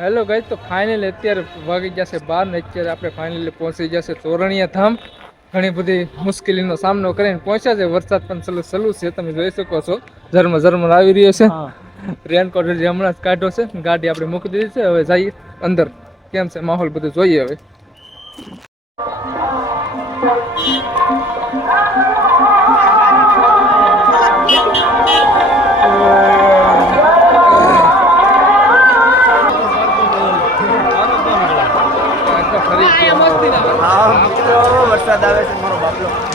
Hello ગાઈ તો finally અત્યારે વાગી જશે બાર ને અત્યારે આપણે ફાઇનલી પહોંચી જશે તોરણિયા ધામ. ઘણી બધી મુશ્કેલીનો સામનો કરીને પહોંચ્યા છે. વરસાદ પણ સલુ સલુ છે તમે જોઈ શકો છો. ઝરમર ઝરમર આવી રહ્યો છે. રેનકોટ જે હમણાં જ કાઢ્યો છે. ગાડી આપણે મૂકી દીધી છે. હવે જઈએ અંદર. કેમ છે? માહોલ બધું જોઈએ હવે.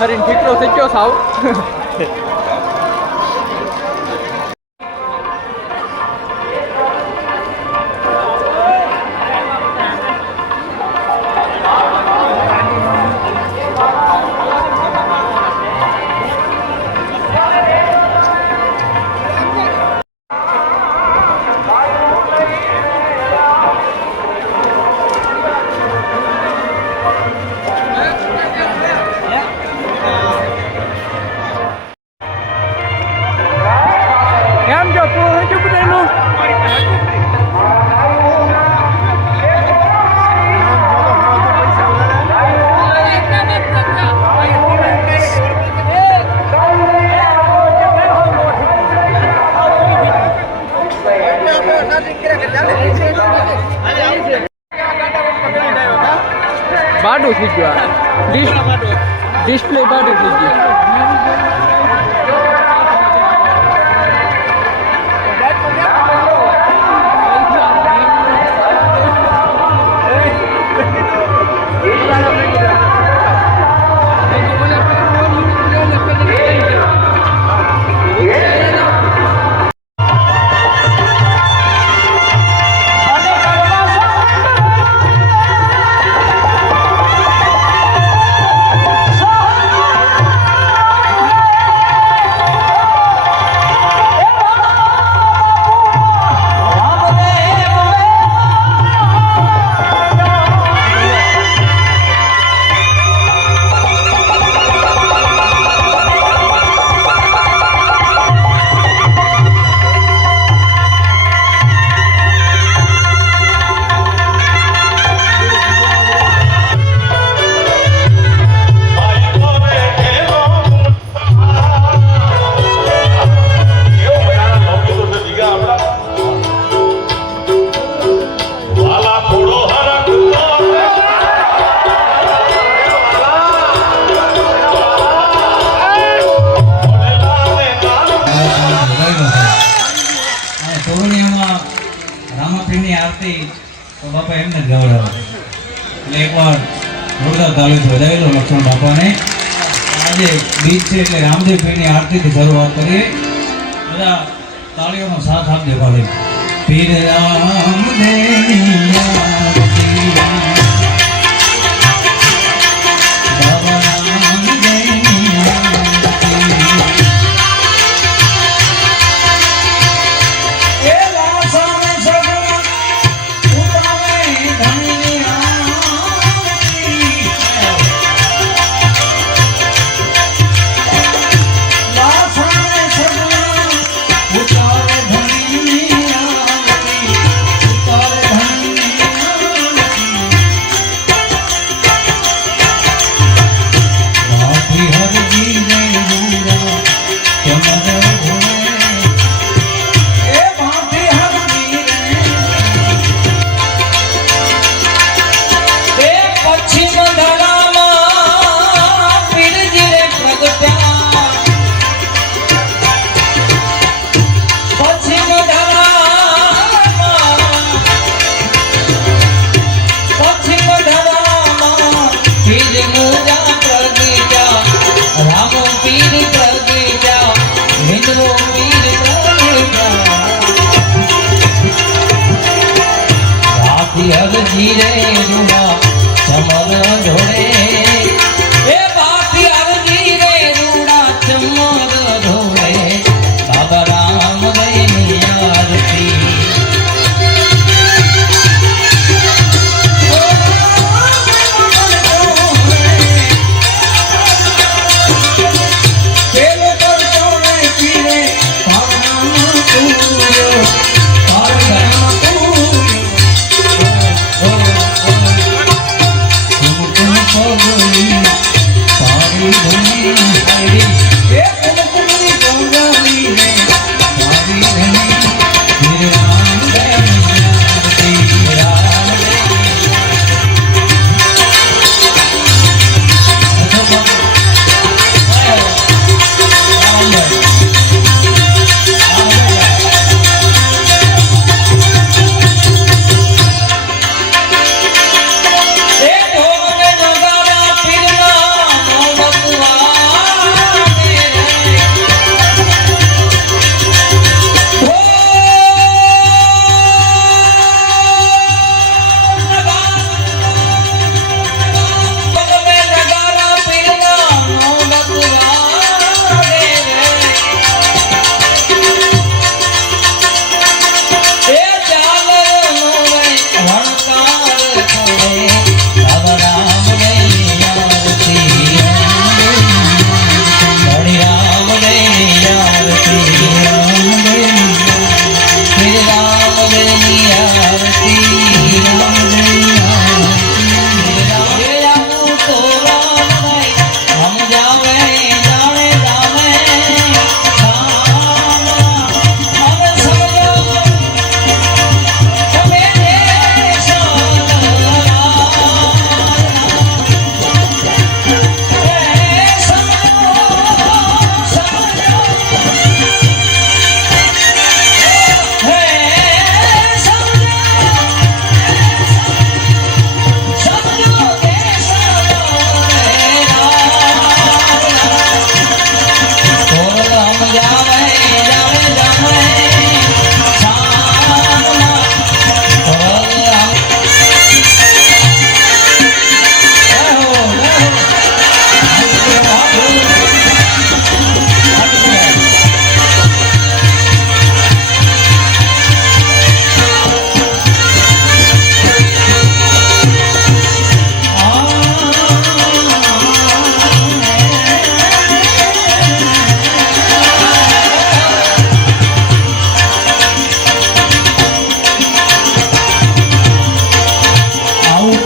ફરીને ઠીકરો થઈ ગયો સાવ. ગયું. ડિસ્પ્લે બાડું થઈ ગયું આરતી તો બાપા એમને જ એટલે એકવાર મોટા તાલીમ વધાવેલો લક્ષ્મણ બાપાને. આજે બીજ છે એટલે રામદેવ પીરની આરતીથી શરૂઆત કરીએ. બધા તાળીઓનો સાથ આપજો ભાઈ. પીર રામદેવની Yeah.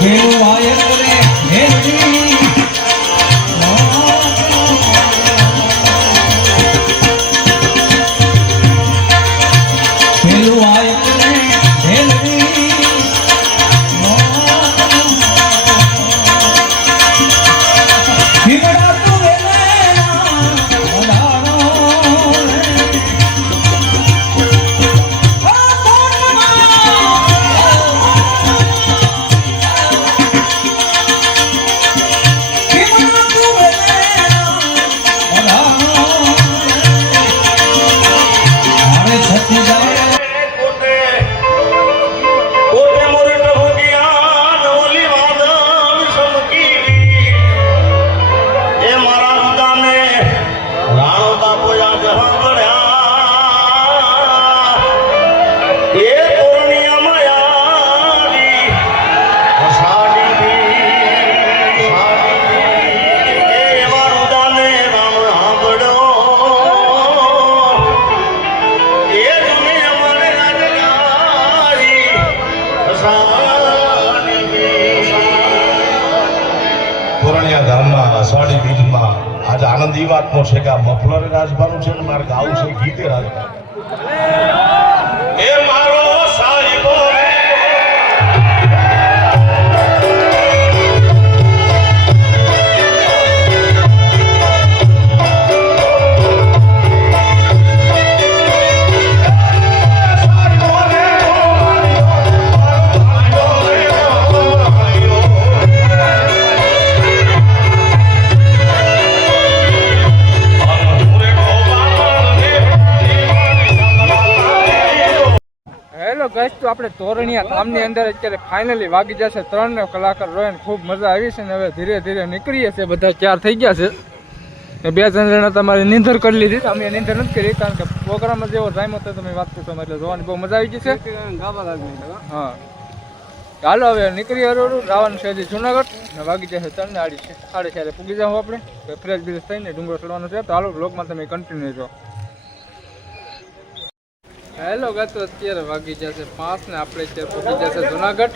예. પુરણિયા ગામમાં અષાઢી બીજમાં. આજે આનંદ ઈ વાતનો છે કે આ મફલરે રાજવાનું છે ને મારે ગાવું છે, ગીતે રાજવાનું એ હેલો ગઈશ આપણે તોરણિયા ધામની અંદર અત્યારે ફાઇનલી વાગી જશે. ત્રણ કલાકાર રોયને, ખૂબ મજા આવી છે ને હવે ધીરે ધીરે નીકળીએ છીએ. બધા ચાર થઈ ગયા છે. બે ત્રણ જણા તમારે નીંદર કરી લીધી અમે નીંદર નથી કરી, કારણ કે પ્રોગ્રામમાં જેવો ટાઈમ હતો તમે વાત કરશો એટલે જોવાની બહુ મજા આવી છે. હા. ચાલો હવે નીકળી હરોડું રાવણ છે જુનાગઢ. ને વાગી જશે ત્રણ ને આડી સાડે ચારે પૂગી જાવ આપણે. ફ્રેશ બ્રેશ થઈને ડુંગરો ચડવાનો છે. તો હાલો બ્લોગમાં તમે કન્ટિન્યુ રહો. હેલો ગાતો અત્યારે વાગી જશે પાંચ ને આપણે અત્યારે પહોંચી જશે જુનાગઢ.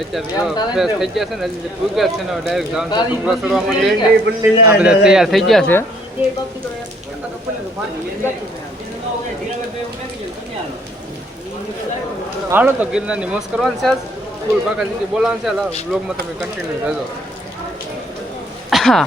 અત્યારે ફ્રેશ થઈ ગયા છે ને હજી ભૂગ્યા છે ને ડાયરેક્ટ જવાનું છે ચડવા માટે. આપણે તૈયાર થઈ ગયા છે. હાલો તો ગિરનારની મોસ કરવાની છે ફૂલ પાકા જીતી બોલાવાનું છે. બ્લોગમાં તમે કન્ટિન્યુ રહેજો. હા.